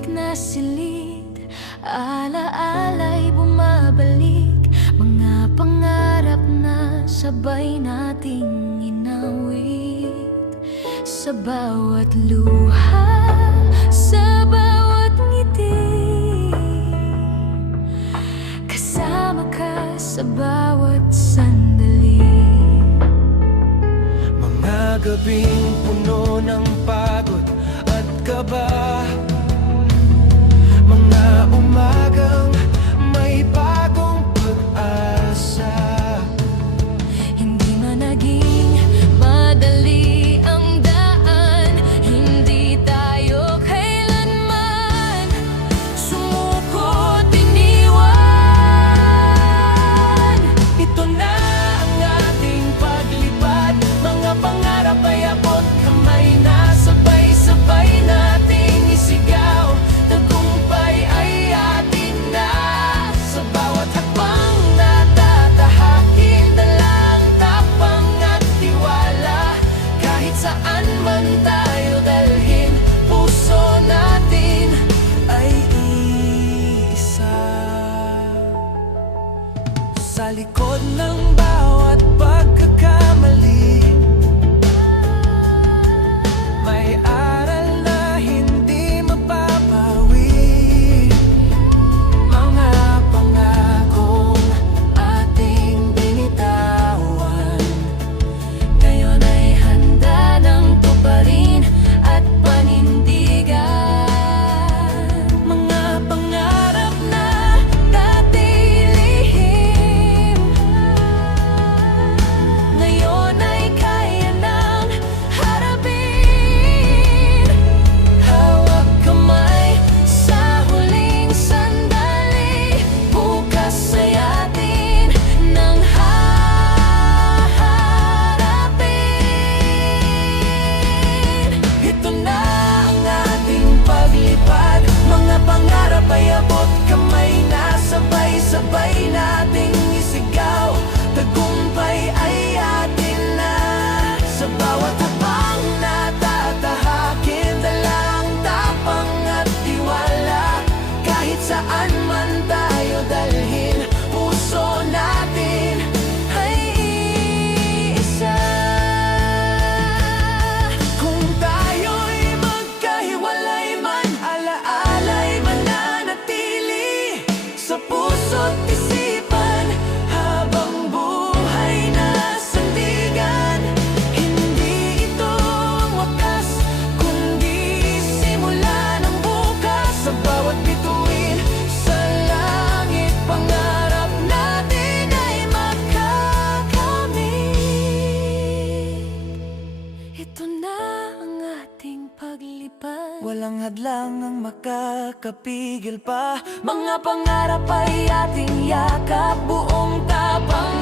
muntik na silid, alaala'y bumabalik, mga pangarap na sabay nating inawit. Sa bawat luha, sa bawat ngiti, kasama ka sa bawat sandali. Mga gabing puno ng pagod at kaba, mga umagang may bagong pag-asa. Hindi man naging madali ang daan, hindi tayo kailanman sumuko at iniwan. Ito na ang ating paglipad, mga pangarap ay abot kamay na, sabay-sabay nating isigaw, tagumpay ay atin na. Sa bawat hakbang na tatahakin, dalang tapang at tiwala, kahit saan man tayo dalhin, puso natin ay isa. Sa likod ng bawat pagkakamali, may aral na hindi mapapawi. Mga pangakong ating binitawan, Ngayon ay handa ng tuparin at panindigan. mga pangarap na dati lihim, Ngayon ay kaya nang harapin. Hawak kamay sa huling sandali, bukas ay atin nang haharapin. ito na ang ating paglipad, mga pangarap ay abot kamay na, sabay-sabay nating isigaw, tagumpay ay atin na. Sa bawat hakbang na tatahakin, dalang tapang at tiwala, kahit saan man tayo dalhin, puso natin ay isa. Kung tayo'y magkahiwalay man, alaala'y mananatili sa puso't isipan, habang buhay na sandigan. Hindi ito ang wakas, kundi simula ng bukas. Sa bawat bituin sa langit, pangarap natin ay makakamit. Ito na ang ating paglipad, Walang hadlang ang makakapigil pa, mga pangarap ay ating yakap, buong tapang